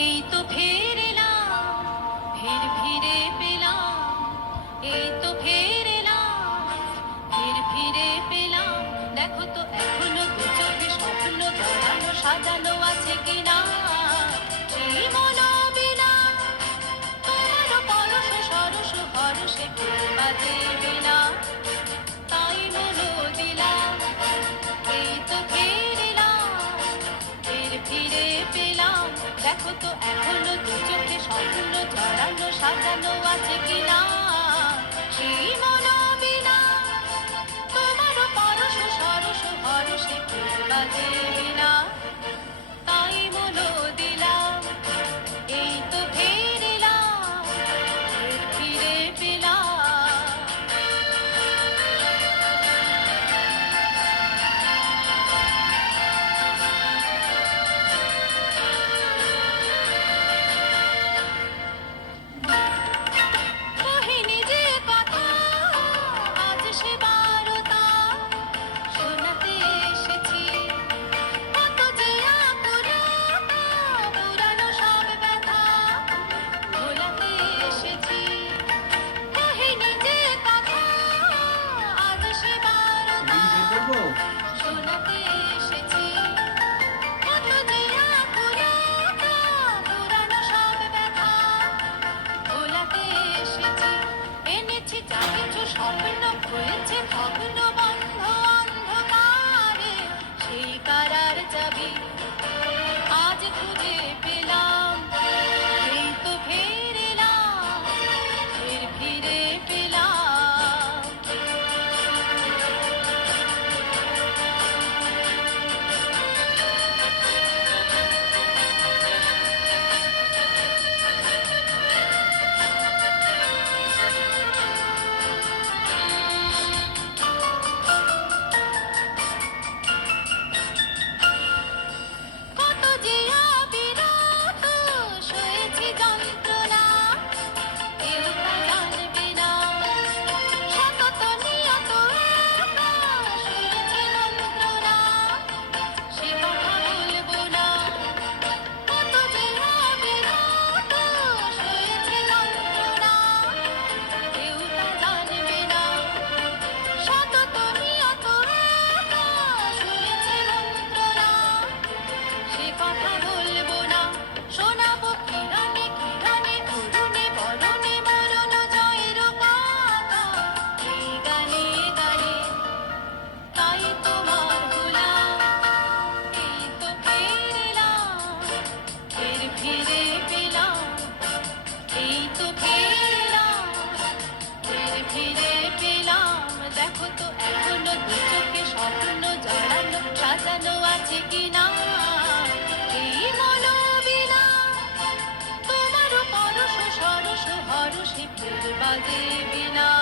এই তো ফের এলাম ফের ফিরে পেলাম। এই তো ফের এলাম ফের ফিরে পেলাম। দেখো তো এখনও দু চোখে স্বপ্ন ধরানো, সাজানো আছে কিনা? এই মনোবিনা তোমার পরশ সরস হরসে বাজে। দেখো তো এক দু চোখে সম্পূর্ণ জড়ানো, সাজানো আছে কিনা? সেই মনোবিনা তোমারও পরশ সরস বাজে। যা কিছু স্বপ্ন খুঁজছে ভগ্ন Hadi bina.